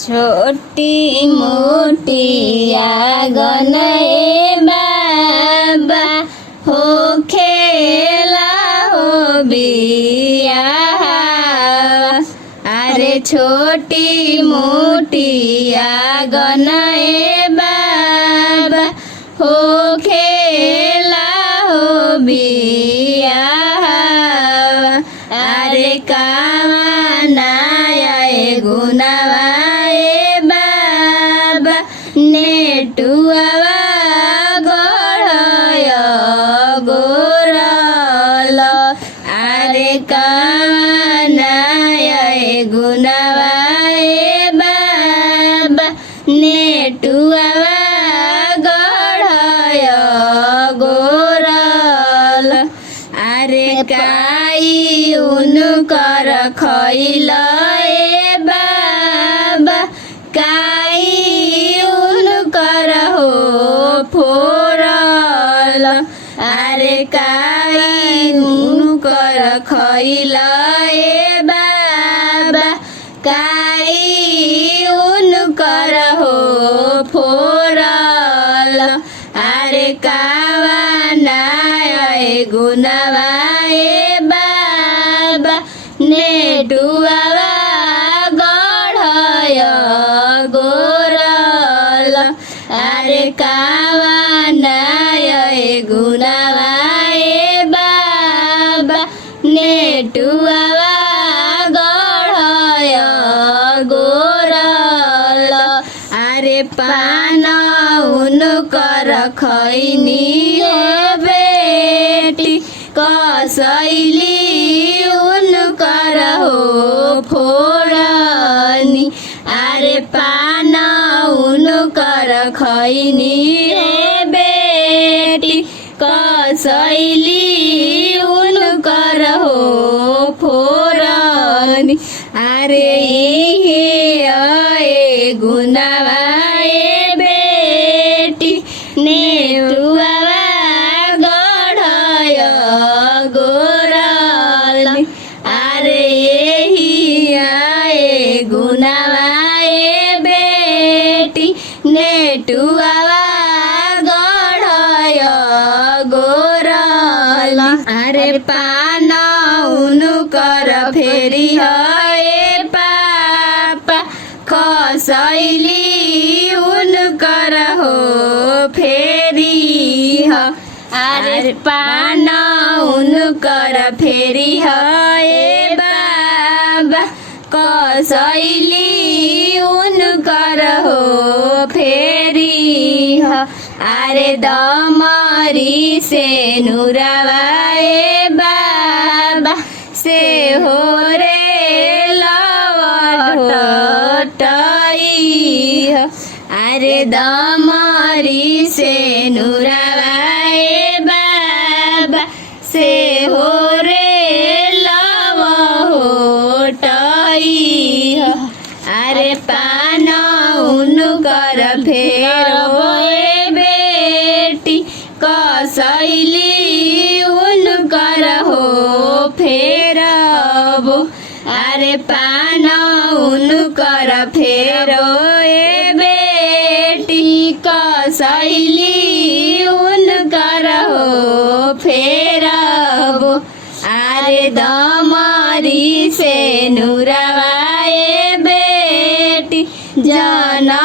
छोटी मोटी आँगन बाबा हो खेला हो बियाह। अरे छोटी मोटी आँगन बाबा हो खेला हो बियाह। अरे कामनाया गुनावाए बाबा नेटुआवा गढ़य गोरल। अरे कामनाया गुनावाए बाबा नेटुआवा गढ़य गोरल। अरे काई उनकर खैल बाबा काई उनकर हो फोरल। अरे काई उनकर खैल बाबा काई उनकर हो फोरल। अरे कावनाय गुनावाए बाबा नेटुआवा गढ़य गोरल। अरे कावनाय गुनावाए बाबा नेटुआवा गढ़य गोरल। अरे पान उनकर खैनी हो बेटी कसैली उनकर हो फोरनी। अरे पान उनकर खैनी हो बेटी कसैली उनकर हो फोरनी। अरे इहे आए गुनावाए बेटी नेटुआवा गढ़य गोरल। अरे यही आए गुनावाए बेटी नेटुआवा गढ़य गोरल। अरे पान उनकर फेरी है पापा कसैली उनकर हो फेरी ह। अरे पान उनकर फेरी है बाबा कसैली उनकर हो फेरी ह। अरे दमरी से नुरावाए बाबा से हो रे लवटई ह। अरे दमरी से नुरावाए बाबा से हो रे लवटई ह। अरे पान उनकर फेरो बेटी कसैली उनकर हो फेरबो। अरे पान उनकर फेरो बेटी कसैली उनकर हो फेरबो। अरे दमरी से नुरावाए बेटी जना